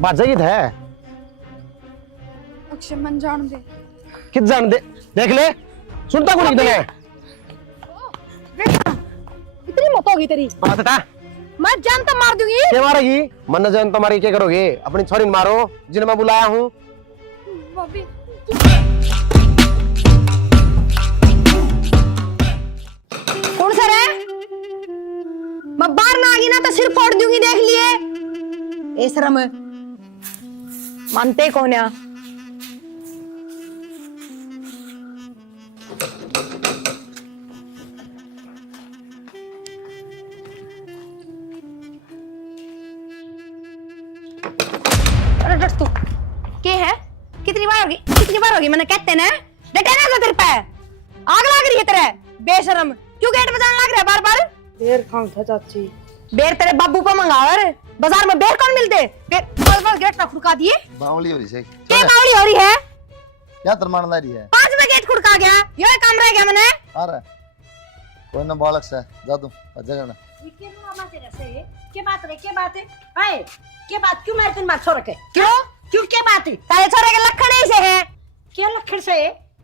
बात जाएगी थे अक्षय मन जान दे कित जान दे देख ले सुनता कौन इधर है इतनी मत होगी तेरी बात था मैं जान तो मार दूंगी क्या मारेगी मन न जान तुम्हारी क्या करोगे अपनी छोरी ने मारो जिन्हें मैं बुलाया हूँ बॉबी कौन सर है मैं बाहर ना आ गई ना तो सिर फोड़ दूंगी देख लिए ए शर्म मानते कौन है तू क्या है कितनी बार होगी मैंने कहते ना डटे ना तेरे पे आग लग रही है तेरे बेशरम क्यों गेट बजाने लग रहा है बार बार बेर खाऊं था चाची बेर तेरे बाबू पे मंगावर बाजार में बेर कौन मिलते बेर बार गेट ना खुड़का दिए बावली हो रही है क्या बावली हो रही है क्या तरमान ला रही है 5 में गेट खुड़का गया ये काम रह गया मैंने अरे कोई ना बालक से जा तू अच्छा करना के मामा तेरे से के बात है हाय के बात क्यों मारते मार छोड़ के क्यों के बात है तारे छोरे के लक्षण ऐसे है क्या लक्षण से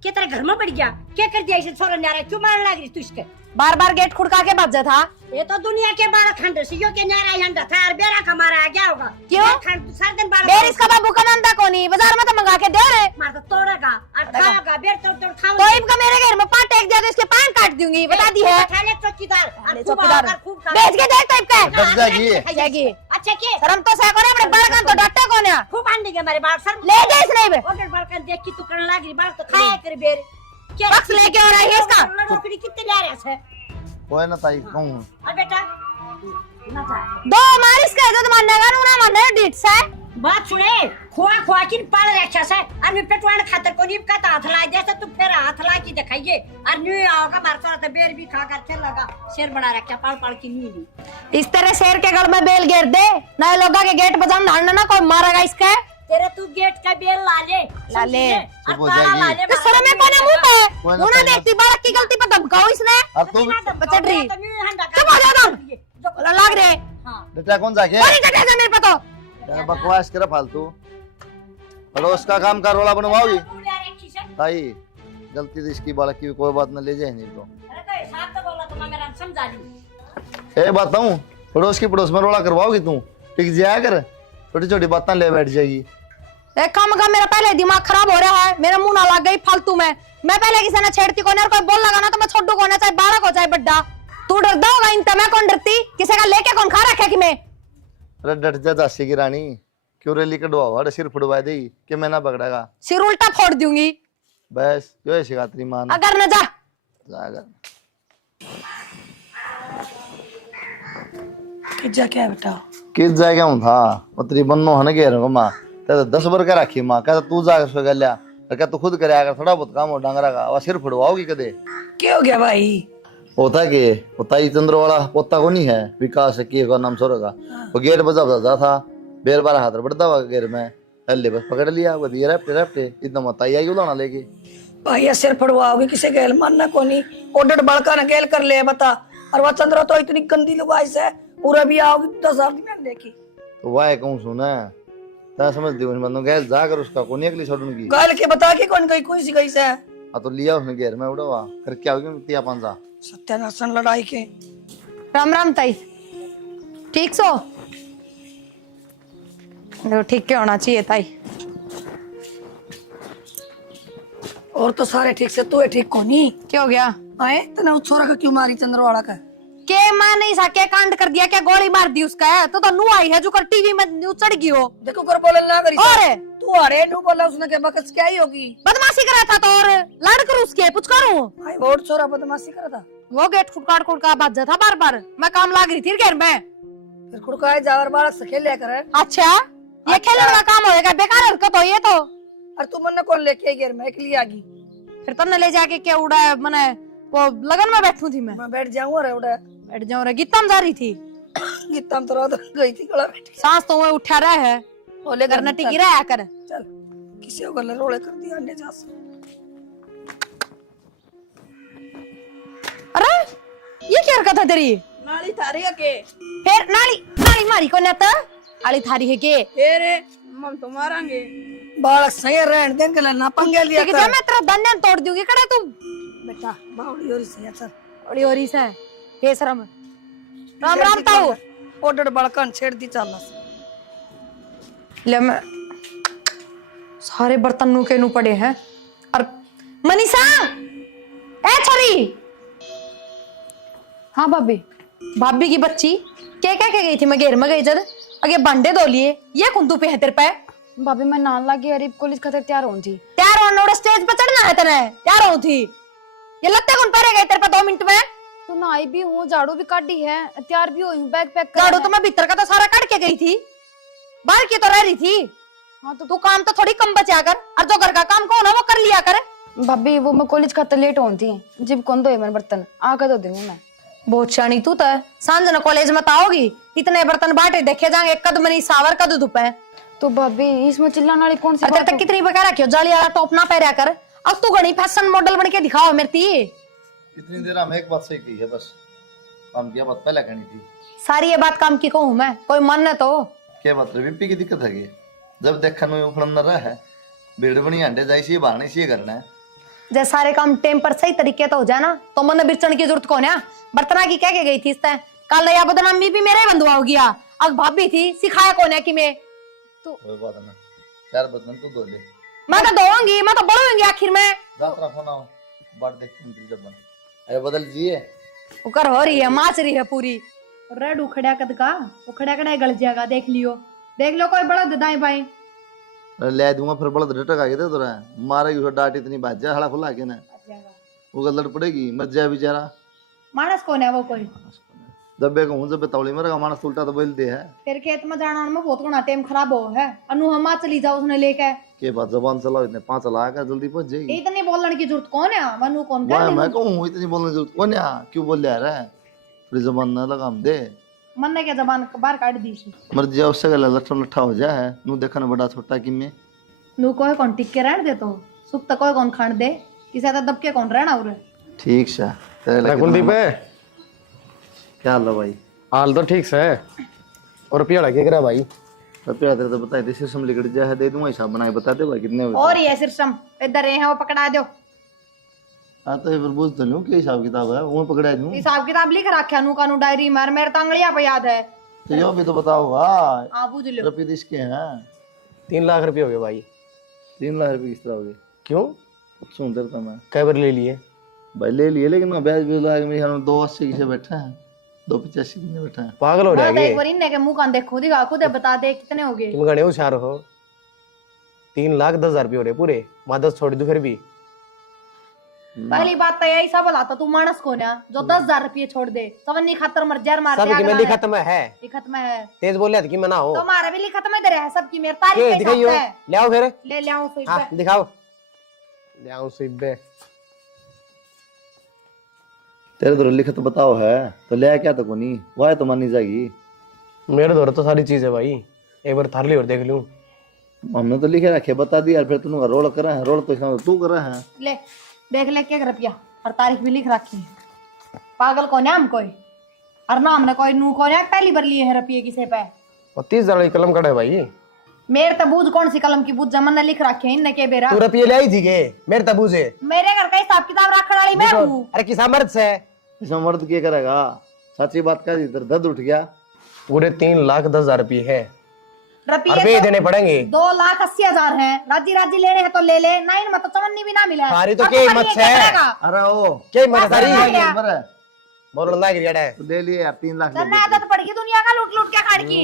के तेरे घर में पड़ गया क्या कर दिया इसे छोरा न्यारा क्यों मारने लग रही तू इसके बार बार गेट खुड़का के भज था ये तो दुनिया के 12 खंड से यो के न्यारा हंडा था और बेरा का मारा आ गया होगा क्यों खंड सारे दिन 12 बेर इसका बाबू का नंदा कोनी बाजार में तो मंगा के दे रहे मार तो तोड़ेगा और खाएगा बेर तोड़ खाओ तो इनका मेरे घर में पान टेक दिया तो इसके पान काट दूंगी बता दी है खा ले चौकीदार और चौकीदार खूब खा बेच के देख टाइप का बच जाएगी जाएगी अच्छा के शर्म तो सह कोने अपने बालकन तो डटे कोने खूब अंडे के मेरे बाल सर ले जा इसने बे ऑर्डर बालकन देख के तू करने लगी बाल तो खाया कर बेर क्या बक्स लेके आ रहा है इसका नौकरी कितने ले रहे हैं कोई ना ताई कहूं और बेटा ना था दो मार इसका इज्जत मानेगा ना मानने डीट से बात सुने खोआ किन पाल रखा से और मैं पेटवान खातर को नीम का हाथ ला जैसे तू फिर हाथ ला की दिखाइए और न्यू आओगा मारता तो बेर भी खा कर चल लगा शेर बना रखा पाल की नीली इस तरह शेर के गल में बेल घेर दे नए लोगा के गेट बजान धाड़ना ना कोई मारेगा इसका तेरे तू गेट का बेल ला ले चुप हो ताला ला जाएगी। ले तो सर में कोने मुंह पे कोई ना मुंह ना ताई- देखती बालक की गलती पे धमकाओ इसने अब तू बचत रही चुप चुप हो जा तुम लग रहे हां बेटा कौन जाके कोई डटे से मेरे पे तो क्या बकवास कर फालतू पड़ोस का काम का रोला बनवाओगी ताई गलती तो इसकी बालक की कोई बात न ले जाए नहीं तो अरे तो हिसाब तो बोला तो मैं मेरा समझा ली ए बताऊं पड़ोस की पड़ोस में रोला करवाओगी तू टिक जाया कर छोटी छोटी बातें ले बैठ जाएगी एक काम का मेरा पहले दिमाग खराब हो रहा है मेरा मुंह ना लग गई फालतू में मैं पहले किसी ने छेड़ती को और कोई बोल लगा ना तो मैं छोटू को ना चाहे बालक हो चाहे बड्डा तू डरदा होगा इन मैं कौन डरती किसी का लेके कौन खा रखा कि मैं अरे डट जा दासी की रानी क्यों रैली कटवाओ अरे सिर फुड़वा देगी कि मैं ना पकड़ेगा सिर उल्टा फोड़ दूंगी बस जो है शिकात्री मान अगर न जा जाकर किजा क्या बेटा किस जाएगा हूं था उतरी बन्नो हन घेर मां ते 10 बर का रखी मां कहता तू जाकर सो गल्या और क्या तू खुद करे अगर थोड़ा बहुत काम हो डांगरा का और सिर फुड़वाओगी कदे क्या हो गया भाई होता के होता चंद्र वाला पोता को नहीं है विकास की का नाम सोरे का वो गेट बजा बजा था बेर बार हाथ बढ़ता हुआ गेर में हल्ले बस पकड़ लिया वो दिया रैप्टे इतना मत आई उलाना लेके भाई सिर फड़वाओगे किसे गैल मानना कोनी ऑर्डर बड़का ना गैल कर ले बता और वो चंद्र तो इतनी गंदी लुगाई से पूरा भी आओगी 10,000 दिन देखी तो वाह कहूं सुना ता समझ दी मतलब गैल जाकर उसका कोनी अगली छोड़न की गैल के बता के कौन गई कोई सी गई से आ तो लिया उसने घेर में उड़वा फिर क्या हो गया तिया पांचा सत्यानाशन लड़ाई के राम राम ताई ठीक सो देखो ठीक क्या होना चाहिए ताई और तो सारे ठीक से तू है ठीक कोनी क्या हो गया आए तना उस छोरा का क्यों मारी चंद्रवाड़ा का के मैं नहीं सके कांड कर दिया क्या गोली मार दी उसका है तो नु आई है जो कर टीवी में न्यूज चढ़ गई हो देखो कर बोलन ना करी और तू अरे नु बोला उसने के बकस क्या ही होगी बदमाशी करा था तो और लड़ कर उसके कुछ करूं भाई वोट छोरा बदमाशी करा था वो गेट खुड़काड़ का बाज था बार बार मैं काम लाग रही थी घर में फिर खुड़काए जावर बार से खेल कर अच्छा ये खेलने का काम होएगा बेकार हरकत हो ये तो और तू मन कौन लेके गेर में अकेली आगी फिर तुमने ले जाके क्या उड़ा मैंने वो लगन में बैठू थी मैं बैठ जाऊं रे उड़ा बैठ जाऊं रे गीतम जा रही थी गीतम तो रात गई थी गला बैठी सांस तो वो उठा रहा है बोले करना टिकी रहा कर चल किसी को गले रोले कर दिया अंडे जा अरे ये क्या हरकत है तेरी नाली थारी के फिर नाली नाली मारी को ना तो आली थारी है के फिर हम तो मारेंगे बालक सही रहने देंगे ना पंगे लिया ठीक है मैं तेरा दंडन तोड़ दूंगी कड़े तू बेटा बावड़ी और सही सर बड़ी ओरी से केसरम राम राम ताऊ ऑर्डर बड़कन छेड़ दी चल ले मैं सारे बर्तन नू के नू पड़े हैं और मनीषा ए छोरी हाँ भाभी भाभी की बच्ची क्या क्या क्या गई थी मैं घेर में गई जद अगे बंडे दो लिए ये कुंतु पे है तेरे पे भाभी मैं नान लागी अरीब कॉलेज खातिर तैयार हों थी तैयार होने और स्टेज पे चढ़ना है तने तैयार हो थी ये लत्ते कौन पहरे गए तेरे पे 2 मिनट में तो नहाई भी हूँ झाड़ू भी काटी है तैयार भी हुई हूँ बैग पैक कर झाड़ू तो मैं भीतर का तो सारा काट के गई थी बाहर की तो रह रही थी हाँ तो तू काम तो थोड़ी कम बचा कर और जो घर का काम कौन है वो कर लिया कर भाभी वो मैं कॉलेज खातिर लेट हों थी जिब कौन दो मेरे बर्तन आकर दो दूंगी मैं बहुत शानी तू तो सांझ न कॉलेज में आओगी इतने बर्तन बांटे देखे जाएंगे कद मनी सावर कद धुपे तो भाभी इसमें चिल्लाने वाली कौन सी अरे बात तक कितनी बका रखी हो जाली वाला टॉप ना पहरा कर अब तू घनी फैशन मॉडल बन के दिखाओ मेरी इतनी देर हम एक बात सही कही है बस काम किया बात पहले कहनी थी सारी ये बात काम की कहूँ मैं कोई मन तो क्या बात है बीपी की दिक्कत है कि जब देखने में उखड़न न रहा है भीड़ बनी अंडे जाई सी बाहर सी करना है जैसे सारे काम टाइम पर सही तरीके तो हो जाए ना तो मन बिरचन की जरूरत कौन है बर्तना की क्या गई थी इससे कल नया बदनामी भी मेरे बंधुआ हो गया अब भाभी थी सिखाया कौन है कि मैं तो कोई बात ना 4 बर्तन तू धो ले मैं तो धोऊंगी मैं तो बढ़ूंगी आखिर में दातरा फोन आओ बाट देखते हैं जब बन अरे बदल जिए उकर हो रही है माच रही है पूरी रेड उखड़िया कद का उखड़िया कड़ा गल जाएगा देख लो कोई बड़ा दाएं बाएं ले दूंगा फिर बड़ा झटक आ गया तो मारेगी उसको डांट इतनी बात जा हड़ा खुला के ना वो गलत पड़ेगी मर जाए बेचारा मानस कौन है वो कोई दबे कहूं जब तौली मरेगा मानस उल्टा तो बोलते है फिर खेत में जाना में बहुत गुना टाइम खराब हो है अनु हम चली जाओ उसने लेके के बात जबान चलाओ इतने 5 ला कर जल्दी पहुंच जाएगी इतनी बोलने की जरूरत कौन है अनु कौन वाह मैं कहूं इतनी बोलने की जरूरत कौन है क्यों बोल रहा है थोड़ी जबान ना लगाम दे मन ने क्या जबान बाहर काट दी मर जाए उससे गला लट्ठा लट्ठा हो जाए नू देखना बड़ा छोटा कि में नू कोई कौन टिक के रहने दे तो सुख तो कोई कौन खान दे किसे तो दब के कौन रहना उरे ठीक सा तेरे कुलदीप है क्या हाल है भाई हाल तो ठीक से और रुपया लगे करा भाई रुपया तेरे तो बता दे सिस्टम लिखट जाए दे दूंगा हिसाब बनाए बता दे भाई कितने हुए और ये सिस्टम इधर है वो पकड़ा दो हाँ तो फिर बुझ तो लूं क्या हिसाब किताब है वो पकड़ा दूं हिसाब किताब लिख रखा नू कानू डायरी मार मेरे तो अंगलियां पे याद है तो यो भी तो बताओगा आप बुझ लो रुपये इसके हैं 3 लाख रुपये हो गए भाई 3 लाख रुपये किस तरह हो गए क्यों सुन तेरे मैं कई बार ले लिए भाई ले लिए लेकिन मैं ब्याज भी लगा के मेरे ख्याल में 280 किसे बैठे हैं 285 कितने बैठे हैं पागल हो मैं तो जाएंगे एक बार इनने के मुंह कान देखो दिखा खुद बता दे कितने हो गए तुम गणे होशियार हो 3,10,000 रुपये हो रहे पूरे मादस छोड़ दू फिर भी पहली बात तो यही सब लाता तू मानस को ना जो 10,000 रुपये छोड़ दे सवन्नी खातर मर जार मार सब की मैं लिखत में है लिखत में है तेज बोले कि मैं ना हो तो हमारा भी लिखत में इधर है सबकी मेरी तारीफ ये के दिखाइयो साथ है ले आओ फिर ले आऊं फिर हाँ दिखाओ ले आओ सिब्बे तेरे दर लिखत बताओ है तो ले क्या तो कोनी वह तो मानी जाएगी मेरे दौर तो सारी चीज है भाई एक बार थार ली और देख लूं हमने तो लिखे रखे बता दिया फिर तूने रोल करा है रोल तो इसमें तू कर रहा है ले देख ले क्या रुपया और तारीख भी लिख रखी है पागल कौन है हम कोई और ना हमने कोई नू कौन है पहली बार लिए है रुपये किसे पे और 30,000 की कलम कड़ा है भाई मेरे तबूज कौन सी कलम की बूझ जमन ने लिख रखे इनने के बेरा तू रुपये ले आई थी के मेरे तबू से मेरे घर का हिसाब किताब रखने वाली मैं हूँ अरे किसा मर्द से इसमें मर्द क्या करेगा सच्ची बात का इधर दर्द उठ गया पूरे 3,10,000 रुपये है रुपये रुपये देने पड़ेंगे 2,80,000 है राजी राजी लेने हैं तो ले ले नहीं मत चवन्नी भी ना मिला सारी तो अब क्या तुम्हारी हिम्मत ये है? क्या करेगा? अरे ओ क्या हिम्मत है बस सारी हो गया। नंबर है बोल रहा है गिरिया तो ले लिए यार 3 लाख ले तन्ने आदत पड़ गई दुनिया का लूट लूट के खाड़ की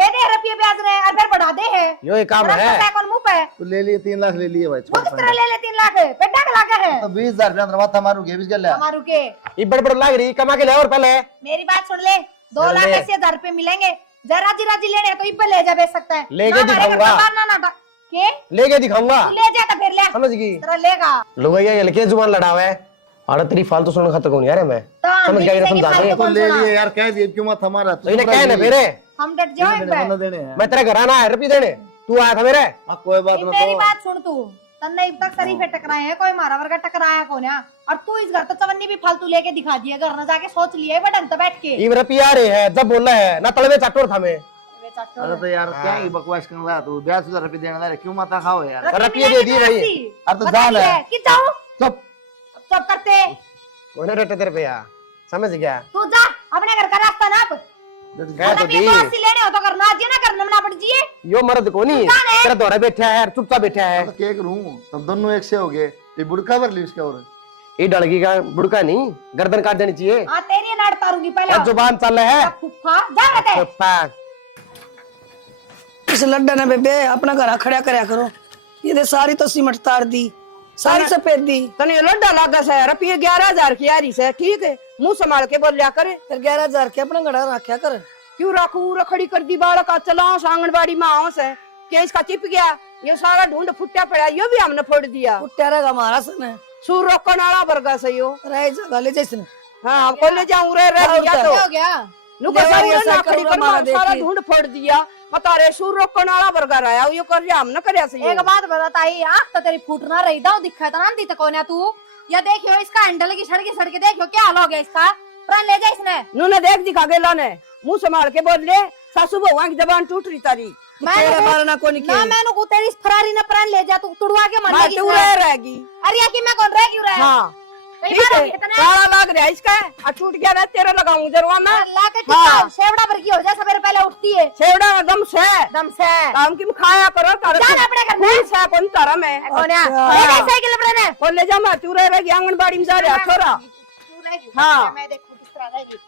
दे दे रुपये ब्याज रहे और फिर बढ़ा दे है यो एक काम है कौन मुंह पे तो ले लिए 3 लाख ले लिए भाई वो किस तरह ले ले 3 लाख पेटा के लागे है तो 20,000 रुपया अंदर माथा मारू के बीच गया हमारू के ये बड़ बड़ लाग रही कमा के ले और पहले मेरी बात सुन ले 2,80,000 रुपए मिलेंगे जरा राजी राजी लेने तो इब्बे ले जा बेच सकता है लेके ना हमारे घर दिखाऊंगा। का ना ना के लेके दिखाऊंगा तू ले जा तो फिर ले समझ गई तेरा लेगा लोग ये लड़के जुबान लड़ा हुआ है और तेरी फालतू सुनने खतर कौन यार है मैं तो हम समझ भी गया किसी की समझा फालतू दे तो कौन ले सुना? लिए यार कह दिए क्यों माथा मारा तो इन्हें कहे ना मेरे हम डट जाओ इन पे बंदा देने हैं मैं तेरे घर आना है रुपये देने तू आया था मेरे कोई बात ना मेरी तो बात सुन तू तन्ने अब तक शरीफ टकराए हैं कोई मारा वर्गा टकराया कौन है और तू इस घर तो चवन्नी भी फालतू लेके दिखा दिया घर न जाके सोच लिया है बटन तो बैठ के ये रुपये आ रहे हैं जब बोल रहे हैं ना तलवे चटोर था मैं चाटो अरे तो यार क्या ही बकवास कर रहा है तू 82,000 रुपए देने वाला क्यों मत खाओ यार रुपये दे दिए भाई अरे तो जान है कि जाओ चुप चुप करते कौन रहते तेरे पे यार समझ गया तू जा अपने घर का रास्ता नाप कह तो अगर दी ये बात से लेने हो तो करना जी ना करना ना पड़ जिए यो मर्द को नहीं तेरा दोरा बैठा है चुपचाप बैठा है तो क्या करूं तब दोनों एक से हो गए ये बुड़का भर ली उसके और ये डड़गी का बुड़का नहीं गर्दन काट देनी चाहिए हां तेरी नाड़ तारूंगी पहले और जुबान चल रहा है फुफा जा रहते फुफ्फा इस लड्डा ने बेबे अपना घर खड़ा करया करो। ये दे सारी तो सीमेंट तार दी, सारी सफेद दी। तने लड्डा लागा से रुपये 11,000 की आरी से ठीक है मुंह संभाल के बोल लिया करे फिर 11,000 के अपना घर रखा कर। क्यों रखू रखड़ी कर दी बालक चला आंगनबाड़ी में आओ से क्या इसका चिप गया ये सारा ढूंढ फुट्टा पड़ा ये भी हमने फोड़ दिया कुट्यारा का हमारा सन है सूर रोकन वाला वर्गा से यो रह जगह ले जैसे हाँ को ले जाऊं रे दिया तो हो गया नुका ले वाली सारा ऐसा लकड़ी करो कर हमारा सारा देखी। ढूंढ फोड़ दिया बता रे सूर रोकन वाला वर्गा रहा ये कर रहा हमने करया से एक बात बता आई आंख तो तेरी फूटना रही दाऊ दिखा था ना दी तो कौन है तू या देखियो इसका हैंडल की सड़के देखियो क्या हाल हो गया इसका प्राण ले जा इसने नूने देख दिखा गेला ने मुंह संभाल के बोल ले सासू बहुआ की जबान टूट रही तारी तेरे मारना को नहीं ना मैंने को तेरी फरारी ना प्राण ले जा तू तुड़वा के मर मैं लेगी तू रह रहेगी अरे कि मैं कौन रह क्यों रहा हाँ कई ठीक बार है इतना सारा लाग रहा है इसका आ टूट गया ना तेरा लगाऊं जरवा में ला के टिका सेवड़ा भर की हो जा सवेरे पहले उठती है सेवड़ा दम से दम से काम की खाया करो तारा जान अपने घर में से कौन तारा में कौन है अच्छा। ले जा साइकिल अपने ने और ले जा मैं तू रह रहेगी आंगनबाड़ी में जा रहा छोरा तू रह क्यों हाँ। मैं देखूं किस तरह रहेगी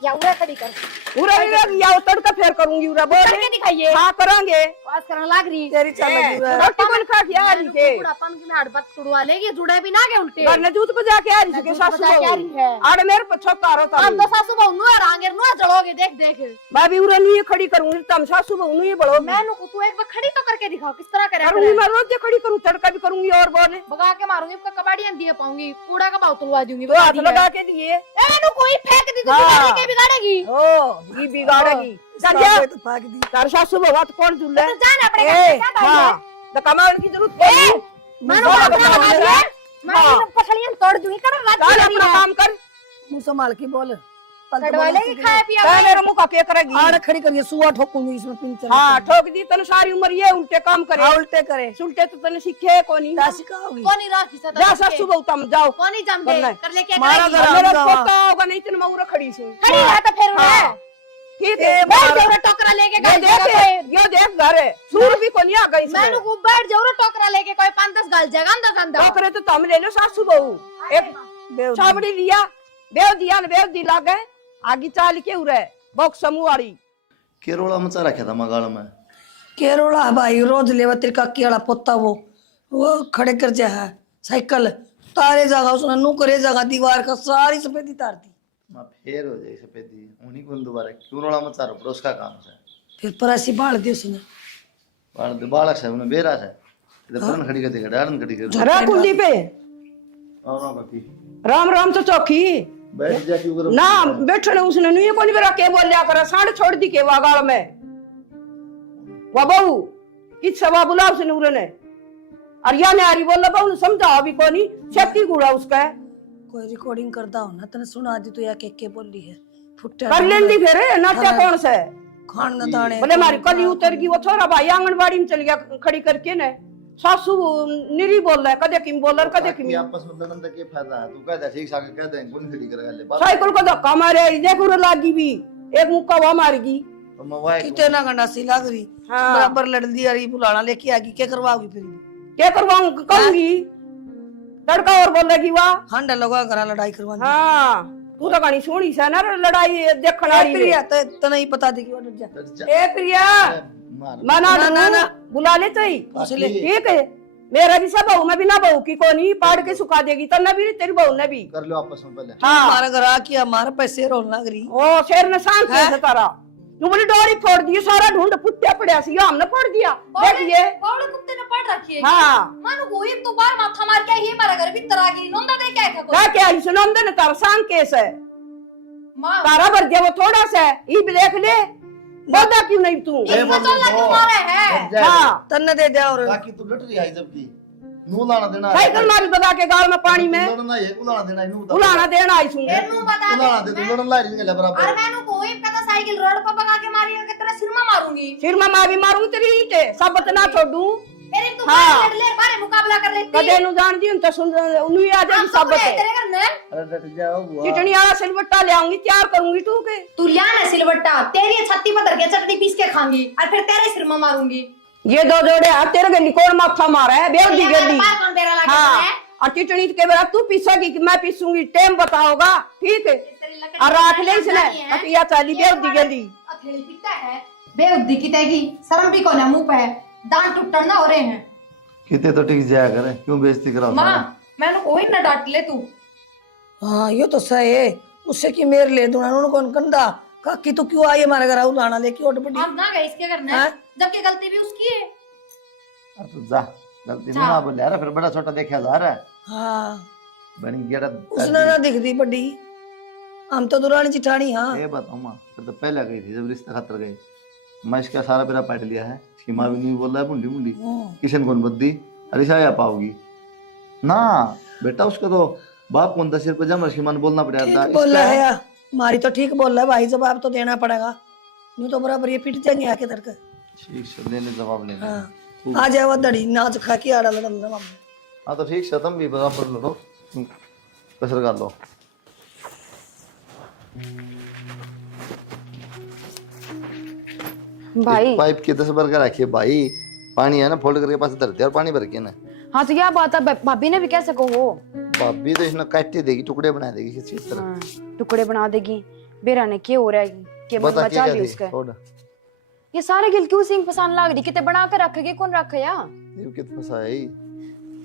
या उरे खड़ी कर पूरा नहीं रहेगी या तड़का फेर करूंगी उरा बोल करके दिखाइए हाँ करेंगे आवाज करने लग रही तेरी चल लगी है। रोटी कौन खा के आ रही के बुढ़ापन की हाड़ बात तुड़वा लेगी जुड़े भी ना के उल्टे घर ने दूध बजा के आ रही के सासू बजा के आ रही है। बहू आड़ मेरे पछो तारो हम तो सासू बहु नु रांगे नु जलोगे देख देख मैं भी उरा नहीं खड़ी करूंगी तम सासू बहू नहीं बड़ो मैं नु तू एक बार खड़ी तो करके दिखाओ किस तरह करे करूंगी मैं रोज खड़ी करूं तड़का भी करूंगी और बोले भगा के मारूंगी इसका कबाड़ियां दिए पाऊंगी कूड़ा का भाव तुलवा दूंगी तो हाथ लगा के दिए ए नु कोई फेंक दी तू हाँ। बिगाड़ी के बिगाड़ेगी ओ ये बिगाड़ेगी चल जा तो फाक दी। तार सासू बहू तो कौन झूल तो जान अपने घर से क्या हाँ तो कमाल की जरूरत नहीं मानो अपना लगा दिया मैं इन पसलियां तोड़ दूंगी कर रात चल अपना काम कर मुंह संभाल के बोल कटवा लेगी खाया पिया क्या मेरे मुंह का क्या करेगी आड़ खड़ी करिए सुआ ठोकूंगी इसमें पिन चल हाँ ठोक दी तने सारी उम्र ये उल्टे काम करे उल्टे करे उल्टे तो तने सीखे कोनी क्या सिखाओगी कोनी राखी सा जा सासू बहू तुम जाओ कोनी जम दे कर ले क्या मारा करेगी घर मेरा आऊंगा। पोता होगा नहीं तेरे मैं उरा खड़ी से खड़ी है तो फिर मैं ठीक है बैठ जाओ रे टोकरा लेके ये घर देख जाएगा ये देख घर है सूर भी कोनी आ गई मैं नु बैठ जाओ रे टोकरा लेके कोई 5-10 गाल जगह अंदर अंदर टोकरे तो तुम ले लो सासू बहू एक बेव छाबड़ी लिया बेव दिया न बेव दी लागे आगे चाल के उरे बॉक्स समूह वाली केरोला मचा रखा था मगाड़ में केरोला भाई रोज लेवा तेरे काकी वाला पोता वो खड़े कर जा है साइकिल तारे जगह उसने नु करे जगह दीवार का सारी सफेदी तार दी मैं फेर हो जाए सफेदी उन्हीं को दोबारा केरोला मचा रहा उसका काम है फिर परासी बाढ़ दी उसने बालक है उन्हें बेरा है इधर परन खड़ी कर देगा डारन खड़ी कर झरा कुंडी पे और बाकी राम राम तो चौकी बैठ जा क्यों करो ना बैठने उसने नहीं कोनी बेरा के बोल लिया कर साढ़े छोड़ दी के वागाल में वा बहू किस सवा बुला उसने उरने और या ने आरी बोल बहू समझाओ भी कोनी शक्ति गुड़ा उसका है कोई रिकॉर्डिंग करता हो ना तने सुना दी तो या के बोल ली है फुट्टा कर लेंदी फिर नाट्य कौन से खान न दाने बोले मारी कली उतर गई वो छोरा भाई आंगनबाड़ी में चल गया खड़ी करके ने सासू निरी बोल रहा है कदे किम बोल रहा कदे किम ये आपस में लड़न तक ये फायदा है तू कहता ठीक साके कहते हैं कौन खड़ी करेगा ले साइकिल को धक्का मारे देख उरे लागी भी एक मुक्का वहां मारेगी तो मैं वाई कितने गंडासी लग रही हाँ। बराबर लड़ दी अरे बुलाना लेके आगी क्या करवाओगी फिर क्या करवाऊं कहूंगी लड़का और बोलेगी वाह हांडा लगा घर लड़ाई करवा हाँ तू तो कहानी सुनी से ना लड़ाई देखने वाली प्रिया तने ही बता देगी डर जा ए प्रिया मार मना ना, ना ना। बुला ले चाहिए काकी, ठीक है मेरा भी सब बहू मैं भी ना बहू की कोनी पाड़ के सुखा देगी तो न भी तेरी बहू ने भी कर लो आपस में पहले हाँ हमारा घर आके हमारे पैसे रोल लग रही ओ शेर ने शांत से तारा तू बोली डोरी फोड़ दी सारा ढूंढ पुट्टिया पड़िया सी हमने फोड़ दिया देखिए बावड़े कुत्ते ने पड़ रखी है हाँ मानो कोई तो बार माथा मार के ये मारा घर भीतर आ गई नोंदा दे क्या था क्या क्या इस नंदन तारा शांत केस है मां तारा भर दिया वो थोड़ा सा है ये भी देख ले बोदा क्यों नहीं तू इसको चलना क्यों मारे है हाँ तन्ने दे दे और काकी तू डट रही है जबकि नू लाना देना साइकिल मारी बगा के गाल में पानी में लड़ना है कुलाना देना है, नू बता उलाना देना आई सुन फिर मुंह बता कुलाना दे तू लड़न ला रही है बराबर। अरे मैंने कोई पता साइकिल रोड पर भगा के मारी है कि तेरा सिर में मारूंगी। सिर में मैं भी मारूं तेरी ईटे सब बतना छोड़ू। फिर तू हाँ। लड़ ले बारे मुकाबला कर लेती कदे नु जान दी तो सुन उन्हीं आ जाएगी सब बते। तेरे घर में अरे डट जाओ बुआ। चिटनी वाला सिलवट्टा ले आऊंगी तैयार करूंगी तू के। तू लिया ना सिलवट्टा तेरी छत्ती में धर के चटनी पीस के खाऊंगी और फिर तेरे सिर में मारूंगी। ये दो जोड़े हाथ तेरे गली कौन माथा मारा है बेवड़ी गली। बार कौन बेरा लगा हाँ और चिटनी के बेरा तू पीसेगी कि मैं पीसूंगी टाइम बताओगा ठीक है। और राख ले इसने हटिया चाली बेवड़ी गली अथेली पिता है बेउद्दी की तेगी शर्म भी कोना मुंह पे दांत टूटन ना हो रहे हैं। किते तो ठीक जाया करे क्यों बेइज्जती कराओ। मां मैंने कोई ना डांट ले तू। हाँ ये तो सही है, उससे की मेर ले दूना उन्होंने कौन कंधा काकी तू क्यों आई हमारे घर उलाना लेके ओट बड़ी। हम ना गए इसके घर में हाँ? जबकि गलती भी उसकी है। अब तो जा गलती ना बोले यार फिर बड़ा छोटा देखा जा रहा है। हाँ बनी गेड़ा उसने ना दिख दी बड़ी हम तो दुरानी चिठानी। हाँ ये बताऊं मां फिर तो पहले गई थी जब रिश्ता खातर गई मैं इसका सारा पेरा पाट लिया है। इसकी माँ भी नहीं बोल रहा है मुंडी मुंडी किशन कौन बद्दी अरे शाया पाओगी ना बेटा उसका तो बाप कौन था सिर पर जम उसकी मां ने बोलना पड़ेगा था। बोल रहा है यार मारी तो ठीक बोल रहा है भाई, जवाब तो देना पड़ेगा नहीं तो बराबर ये पिट जाएंगे आके धर कर। ठीक से ले ले जवाब ले ले। हाँ आ जाए वो दड़ी नाच खा के आड़ा लड़न दे मम्मी। हाँ तो ठीक से तुम भी बराबर लड़ो कसर कर लो। भाई पाइप के 10 भर के रखिए भाई पानी है ना फोल्ड करके पास धरते और पानी भर के ना। हाँ तो क्या बात है भाभी ने भी कैसे कहो। भाभी तो इसने काट देगी टुकड़े बना देगी किसी तरह। हाँ, टुकड़े बना देगी। बेरा ने क्या हो रहा है कि मन बता मचा क्या दी थी उसका। छोड़ ये सारे गिल क्यों सिंह पसान लाग रही कितने बना कर रखेगी कौन रखे या ये कितना फंसा है ये।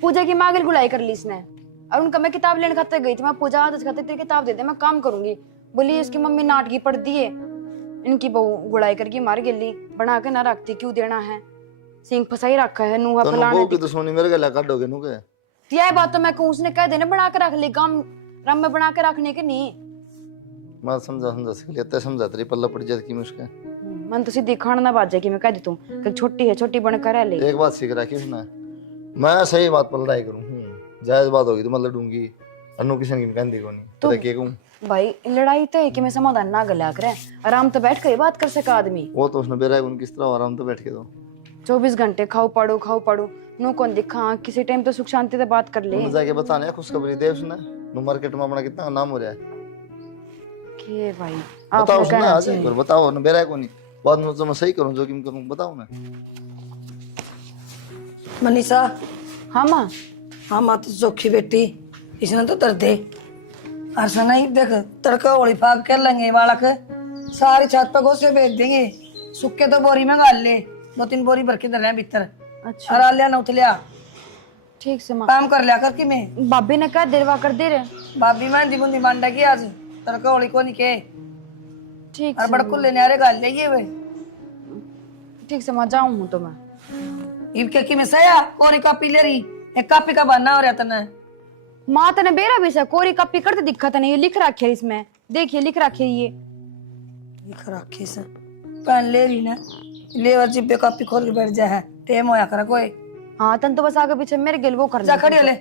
पूजा की माँ गिल गुलाई कर ली इसने और उनका मैं किताब लेने खाते गई थी। मैं पूजा आदत खाते तेरी किताब दे दे मैं काम करूंगी। बोली इसकी मम्मी नाटकी पढ़ दिए इनकी बहू गुड़ाई करके मार गिल्ली बना के ना रखती क्यों देना है सिंह फंसा ही रखा है नूहा तो फलाने की दुश्मनी मेरे गला काटोगे नु के। यह बात तो मैं कहूँ उसने कह देना बना के रख ली काम रम में बना के रखने के नहीं। मैं समझा सीख लेता समझा तेरी पल्ला पड़ जाती की मुश्किल। मन तो सीधी खाना ना बाजे की मैं कह दी तुम कल छोटी है छोटी बनकर रह ले। एक बात सीख रखी उसने मैं सही बात पर लड़ाई करूं जायज बात होगी तो मैं लड़ूंगी अनु किशन की कहती को नहीं तो क्या कहूं भाई लड़ाई तो है कि मैं समाधान ना गला करे आराम तो बैठ कर बात कर सका आदमी। वो तो उसने बेरा उन किस तरह आराम तो बैठ के दो 24 घंटे खाओ पढ़ो नो कौन दिखा किसी टाइम तो सुख शांति से बात कर ले। उन्हें जाके बताने खुशखबरी दे उसने नु मार्केट में अपना कितना नाम हो रहा है के भाई आप बताओ उसने कहना आज चाहिए। एक बार बताओ ना बेरा को नहीं बाद में तो मैं सही करूं जो कि मैं करूं बताओ ना। मनीषा हाँ माँ हाँ माँ तो चौखी बेटी इसने तो दर्द है अरसा नहीं देख तड़का होली फाग कर लेंगे बालक सारी छत पे घोसे बेच देंगे सुक्के तो बोरी में गाल ले 2-3 बोरी भर के धर रहे भीतर अच्छा और लिया नौथ लिया ठीक से माँ काम कर लिया कर कि मैं बाबी ने कहा देरवा कर दे रहे भाभी मैं बुंदी बांडा की आज तड़का होली को नहीं के ठीक और से बड़कुल लेने आ रहे गाल लेंगे वे ठीक से माँ जाऊँ हूँ तो मैं इनके की में सया कोरी कापी ले रही एक कापी का बहाना हो रहा था माँ तने बेरा भी सा कोरी कॉपी करते दिखा था नहीं ये लिख रखे है इसमें देखिए लिख रखे ये लिख रखी से पेन ले रही ना ले और जिब्बे कापी खोल के बैठ जा है टेम होया कर कोई हाँ तन तो बस आगे पीछे मेरे गिल वो कर जा खड़ी हो ले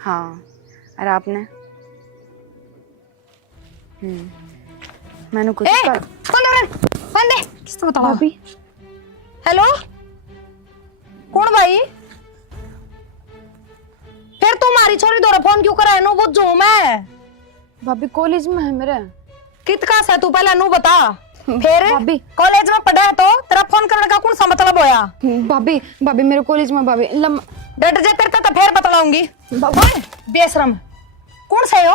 हाँ और आपने मैंने कुछ कर कौन दे किसको बताओ भाभी हेलो कौन भाई फिर तुम्हारी छोरी दोरा फोन क्यों करा है नो बुझू मैं भाभी कॉलेज में है मेरे कित का है तू पहले नु बता फिर भाभी कॉलेज में पढ़ा है तो तेरा फोन करने का कौन सा मतलब होया भाभी भाभी मेरे कॉलेज में भाभी डट जे तेरे तो फिर बतलाऊंगी बेशरम कौन से हो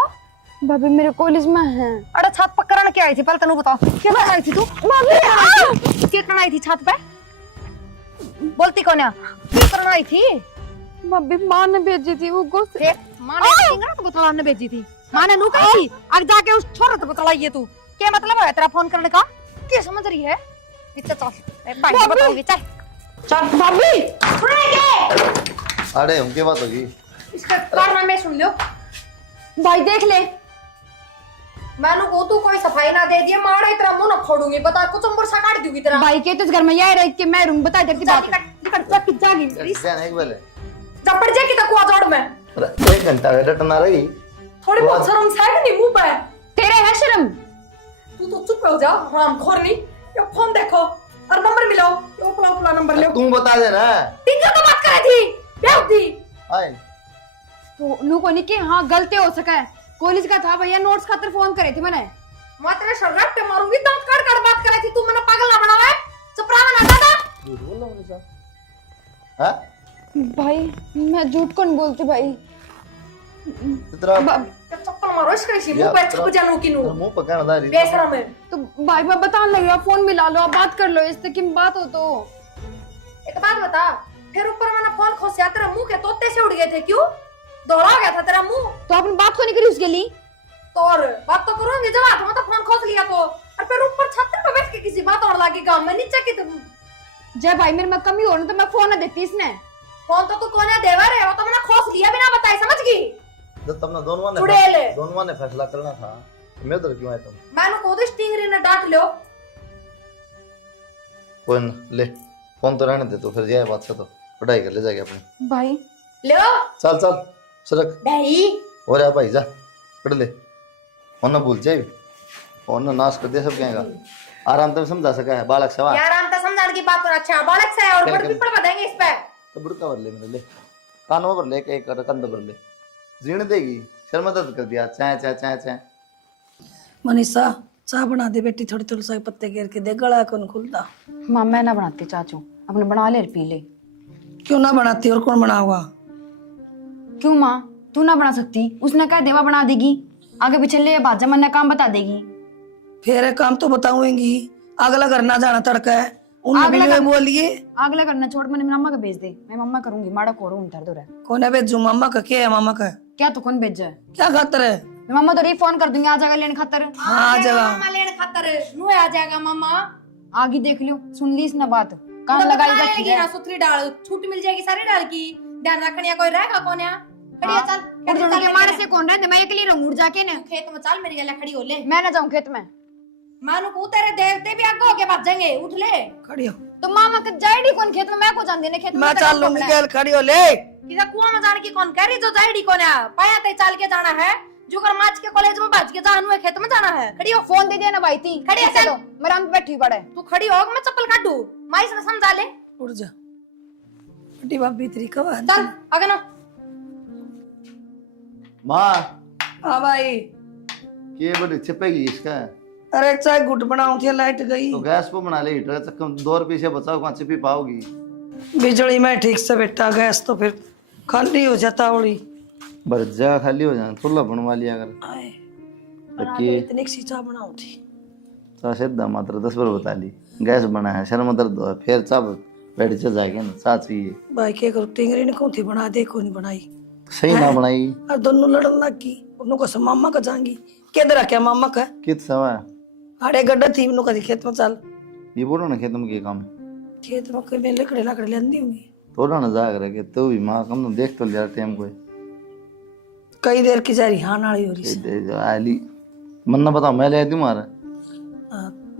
भाभी मेरे कॉलेज में है। अरे छत पकड़ने क्या आई थी पहले तनु बताओ क्या आई थी तू भाभी क्या करना आई थी छत पे बोलती कौन है क्या करना आई थी भाभी माँ ने भेजी थी वो गुस्से माँ ने इंगना तो बतलाने भेजी थी माँ ने नु कही थी अब जाके उस छोरे को बतलाइए तू क्या मतलब है तेरा फोन करने का क्या समझ रही है इतना चल भाई बताऊंगी चल चल भाभी सुनेंगे अरे उनके बात होगी इसका कारनामे सुन लो भाई देख ले मैंने को तू कोई सफाई ना दे दिए मारा इतना मुंह ना छोड़ूंगी बता कुछ उम्र सा काट दूंगी तेरा भाई के तो इस घर में यह रह के मैं रूम बता देती बात निकट जा कित जागी क्या नहीं बोले चपड़ जा की तक जोड़ में अरे 1 घंटा वेट ना रही थोड़ी बहुत शर्म है नहीं मुंह पे तेरे है शर्म। तू तो चुप हो जा राम खोरनी ये फोन देखो और नंबर मिलाओ ये उपला नंबर ले तू बता दे ना टिंगा तो बात करे थी बेवती आए तो नु को नहीं कि हाँ गलती हो सका है कॉलेज का था भैया नोट्स खातर फोन करे थे मैंने मैं तेरे शर्राट पे मारूंगी दांत काट बात करे थी तू मैंने पागल ना बनावा है चपरावा ना दादा झूठ बोल रहा हूं हां भाई मैं झूठ कौन बोलती भाई तेरा चप्पल मारो इसके सी मुंह पे छप जानू किनु मुंह पकड़ दारी बेशरम है तो भाई मैं बताने लगी आप फोन मिला लो आप बात कर लो इससे की बात हो तो एक बात बता फिर ऊपर मैंने फोन खोसिया तेरे मुंह के तोते से उड़ गए थे क्यों दौड़ा गया था तेरा मुंह तो आपने बात को नहीं करी उसके लिए तो और बात तो करूंगी जब हाथ में तो फोन खोस लिया तो और फिर ऊपर छत पे बैठ के किसी बात और लागी गांव में नीचे की तो जय भाई मेरे में कमी हो ना तो मैं फोन ना देती इसने फोन तो तू कोने देवा रे वो तो मैंने खोस लिया बिना बताए समझ गई जब तुमने दोनों ने फैसला करना था मैं उधर क्यों आया तुम मैंने को तो स्टिंगरी ने डांट लियो कोई न ले फोन तो रहने दे तो फिर जाए बात से तो पढ़ाई कर ले जाएगी अपनी भाई लो चल चल सरक भाई हो रहा भाई जा पढ़ ले होना भूल जाए होना नाश कर दे सब कहेगा आराम से समझा सका है बालक सवाल यार आराम से समझाने की बात तो अच्छा बालक से है और बड़ भी पढ़ देंगे इस पे तो बुड़का भर ले मेरे ले कानों पर ले के एक कंध भर ले जीण देगी शर्मा दर्द कर दिया चाय चाय चाय चाय मनीषा चाय बना दे बेटी थोड़ी थोड़ी सा पत्ते गिर के दे गला कौन खुलता माँ मैं ना बनाती चाचू अपने बना ले पी ले क्यों ना बनाती और कौन बनाऊंगा क्यों माँ तू ना बना सकती उसने कहा देवा बना देगी आगे पीछे ले बाजा मन काम बता देगी फिर काम तो बताऊंगी अगला घर ना जाना तड़का है उन्हें भी बोलिए अगला करना छोड़ मैंने मम्मा का भेज दे मैं मम्मा करूंगी माड़ा कोरू उधर दो रहा कौन है भेजू मामा का क्या है मामा का क्या तो कौन भेजा है क्या खातर है मैं मम्मा तो री फोन कर दूंगी आ जाएगा लेने खातर हाँ जगह मामा लेने खातर नु आ जाएगा मामा आगे देख लियो सुन ली इसने बात कान लगाई बैठी है ना सुथरी डाल छूट मिल जाएगी सारी डाल की ध्यान रखने कोई रहेगा कौन है खड़ी चल उड़ जाने के मारे से कौन रहते मैं अकेली रहूं उड़ जाके ना खेत में चल मेरी गला खड़ी हो ले मैं ना जाऊं खेत में मानो को तेरे देवते भी आगे होके भाग जाएंगे उठ ले खड़ी हो तो मामा के जाएडी कौन खेत में मैं को जान देने खेत में मैं चल लूंगी गैल खड़ी हो ले किसा कुआं में जाने की कौन कह रही जो जाएडी कौन है पाया ते चाल के जाना है जो कर माच के कॉलेज में भाज के जानू है खेत में जाना है खड़ी हो फोन दे दिया ना भाई थी खड़ी है चल मेरे हम बैठी पड़े तू खड़ी हो मैं चप्पल काटू माई से समझा ले उड़ जा बड़ी भाभी तेरी कब आ चल आगे ना माँ हाँ भाई ये बड़ी छिपेगी इसका अरे चाय गुट बनाऊं थी लाइट गई तो गैस पे बना ले हीटर चक्कर 2 रुपये से बचाओ कहाँ छिपी पाओगी बिजली में ठीक से बेटा गैस तो फिर खाली हो जाता उड़ी बर्जा खाली हो जाए चूल्हा बनवा लिया अगर आए रखिए इतनी सी चाय बनाऊं थी सीधा मात्र 10 बार बता ली गैस बना है शर्म दर्द हो फिर चाप बैठ चल जाएगा ना साथ चाहिए भाई के करो टिंगरी ने कौन थी बना दे को नहीं बनाई सही ना बनाई और दोनों लड़न लग गई उन्हों को मामा का जाएंगी केदर क्या मामा का कित सवा अरे गड्ढा थी उन्हों का खेत में चल ये बोलो ना खेत में के काम खेत में कोई मैं लकड़े लकड़े लेंदी होंगी थोड़ा ना जाग रहे तो भी माँ कम तुम देख तो लिया टाइम कोई कई देर की जा रही हाँ नाड़ी हो रही से आली मन ना बताओ मैं ले आई तुम्हारा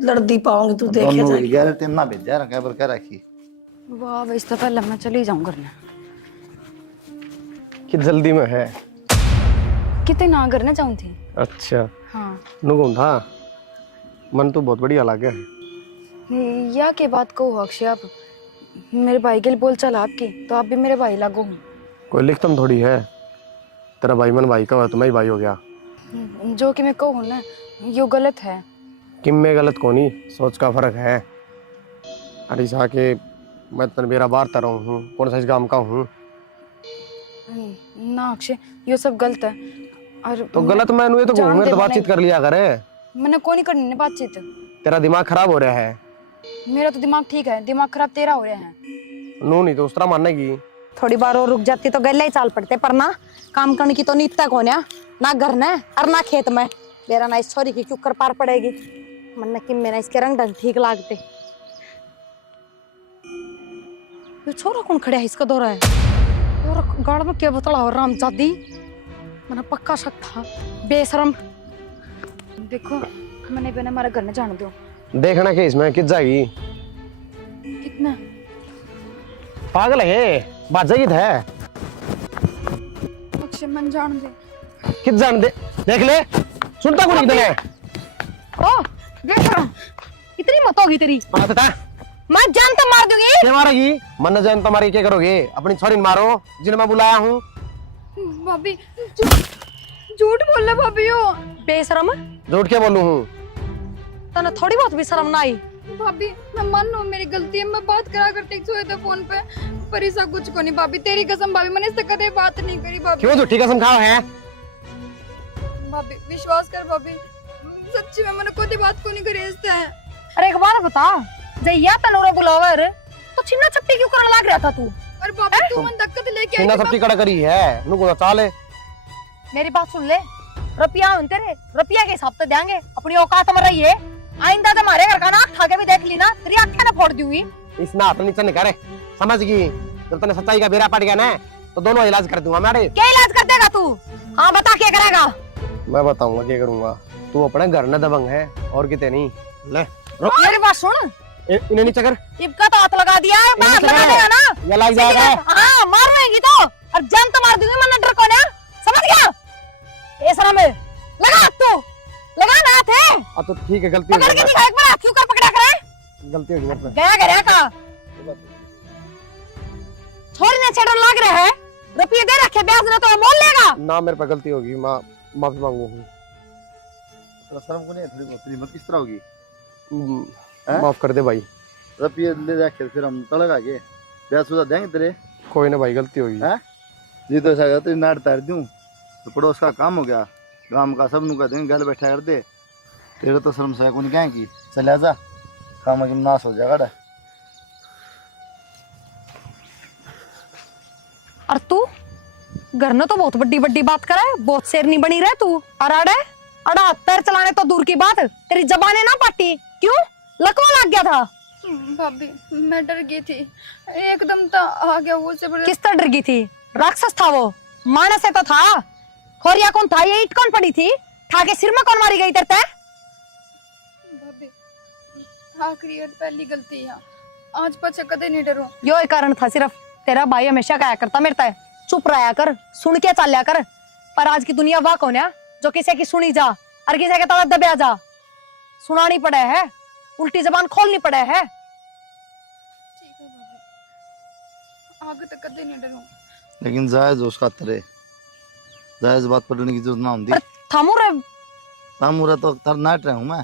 लड़दी पाऊंगी तू देखे दोनों जाएगी 11 टाइम ना भेजा रहा कैबर कर रखी वाह वैसे तो पहले मैं चली जाऊं करने कि जल्दी में है कितने ना करना चाहूं थी अच्छा हाँ नुगुम था मन तो बहुत बढ़िया लगे या के बात कहो अक्षय आप मेरे भाई के लिए बोल चल आपकी तो आप भी मेरे भाई लागो हो कोई लिखतम थोड़ी है तेरा भाई मन भाई का हुआ तो मैं ही भाई हो गया जो कि मैं कहूँ ना यो गलत है किम में गलत कोनी सोच का फर्क है अरे सा के मैं तन मेरा बार तरह हूँ कौन सा इस गांव का हूँ ना अक्षय ये सब गलत है और तो गलत मैं हुए तो जान मेरे दे तो बातचीत कर लिया करे मैंने कोई नहीं करनी ना बातचीत तेरा दिमाग खराब हो रहा है मेरा तो दिमाग ठीक है दिमाग खराब तेरा हो रहा है नू नहीं तो उस तरह मानने की थोड़ी बार और रुक जाती तो गले ही चाल पड़ते पर ना काम करने की तो नीत कौन है ना घर ने और ना खेत में मेरा ना इस छोरी की क्यों कर पार पड़ेगी मन कि मेरा इसके रंग ढंग ठीक लागते ये छोरा कौन खड़ा है इसका दौरा है और गाड़ में क्या बतला हो राम जादी मैंने पक्का शक था बेशरम देखो मैंने बिना हमारे घर में जाने दो देखना कि इसमें कित जाएगी। कितना? पागल है ये, बात जाएगी है। अक्षय मन जान दे। कित जान दे, देख ले, सुनता कौन एकदम है। ओ बेशरम, इतनी मत होगी तेरी। हाँ बता, मैं जान तो मार दूंगी। क्या मारेगी? मन न जान तो मारी क्या करोगे? अपनी छोरी मारो जिन्हें मैं बुलाया हूँ। भाभी झूठ बोल रहा भाभी हो। बेशरम, झूठ क्या बोलूं हूँ? तने थोड़ी बहुत भी शर्म ना आई? भाभी मैं मान लो मेरी गलती है, मैं बात करा करते सोए थे फोन पे, पर ऐसा कुछ को नहीं भाभी, तेरी कसम भाभी, मैंने इससे कदे बात नहीं करी भाभी। क्यों झूठी कसम खाओ है? भाभी विश्वास कर भाभी, सच्ची में मैंने कोई बात को नहीं करी इससे। अरे एक बात बता, जैया तनोरे बुलावर तो छिन्ना छपटी क्यों करने लग रहा था तू? अरे भाभी तू मन धक्का लेके आई सीना सबकी कड़ा करी है, नुको चाले। मेरी बात सुन ले, रुपया उन तेरे रुपया के हिसाब से देंगे, अपनी औकात में रहिए। आइंदा तो हमारे घर का नाक खा के भी देख ली ना, तेरी आंखें ना फोड़ दूंगी। इस ना अपनी चन करे, समझ गई? जब तने सच्चाई का बेरा पड़ गया ना, तो दोनों इलाज कर दूंगा मेरे। क्या इलाज कर देगा तू? हाँ बता क्या करेगा? मैं बताऊंगा क्या करूंगा। तू अपने घर न दबंग है और कितने नहीं। ले मेरी बात सुन, इन्हें नीचे कर। इबका तो हाथ लगा दिया है, बात इन्हें लगा देगा ना? ये लग जाएगा। हाँ मार रहेगी तो, और जान तो मार दूंगी, मैं डर कौन है, समझ गया? ऐसा में लगा तू, लगा ना हाथ है। अब तो ठीक है, गलती हो पकड़ के गई, दिखा एक बार, क्यों कर पकड़ा करे? गलती हो गई मेरे से। गया गया का छोरी ने छेड़न लग रहा है, रुपये दे रखे, ब्याज ना तो मोल लेगा ना। मेरे पे गलती होगी, मैं माफी मांगू हूँ। शर्म को नहीं, थोड़ी बहुत हिम्मत किस तरह होगी? माफ कर दे भाई। रुपये ले जाके फिर हम तड़का के ब्याज सुधा देंगे तेरे। कोई ना भाई, गलती होगी। हैं? जी तो ऐसा करते नाट तार दूं तो पड़ोस का काम हो गया, गांव का सब नु कह देंगे घर बैठा कर दे। तेरे तो शर्म से कोई क्या की, चल आजा, काम की नाश हो जाएगा। और तू घर ने तो बहुत बड़ी बड़ी बात करा है, बहुत शेरनी बनी रहे तू। और अड़े अड़ा पैर चलाने तो दूर की बात, तेरी जबाने ना पाटी, क्यों लकवा लग गया था? भाभी मैं डर गई थी, एकदम तो आ गया वो से बड़े। किस तरह डर गई थी? राक्षस था वो, मानस से तो था। खोरिया कौन था? ये ईट कौन पड़ी थी? ठाके सिर में कौन मारी गई तेरे? भाभी आखिरी और पहली गलती है, आज पछे कदे नहीं डरूं। यो एक कारण था सिर्फ, तेरा भाई हमेशा कहा करता मेरे तय, चुप रहा कर, सुन के चल कर। पर आज की दुनिया वाह कौन है जो किसी की सुनी जा और किसी के तला दबया जा? सुनानी पड़े है, उल्टी जबान खोलनी पड़े है। ठीक है भाभी, आगे तक कदे नहीं डरूं। लेकिन जायज उसका तरे, जायज बात पढ़ने की जरूरत ना होती। थामू रे तामुरा तो तर नाट रहा हूँ मैं।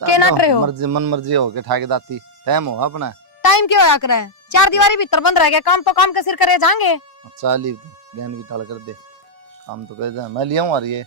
के नाट रहे हो? मर्जी मन मर्जी हो के ठाके दाती टाइम हो अपना। टाइम क्यों आया करे? चार दीवारी भीतर बंद रह गया, काम तो काम के सिर करे जाएंगे। चाली ज्ञान की टाल कर दे, काम तो कर दे। मैं लिया हूँ आ रही है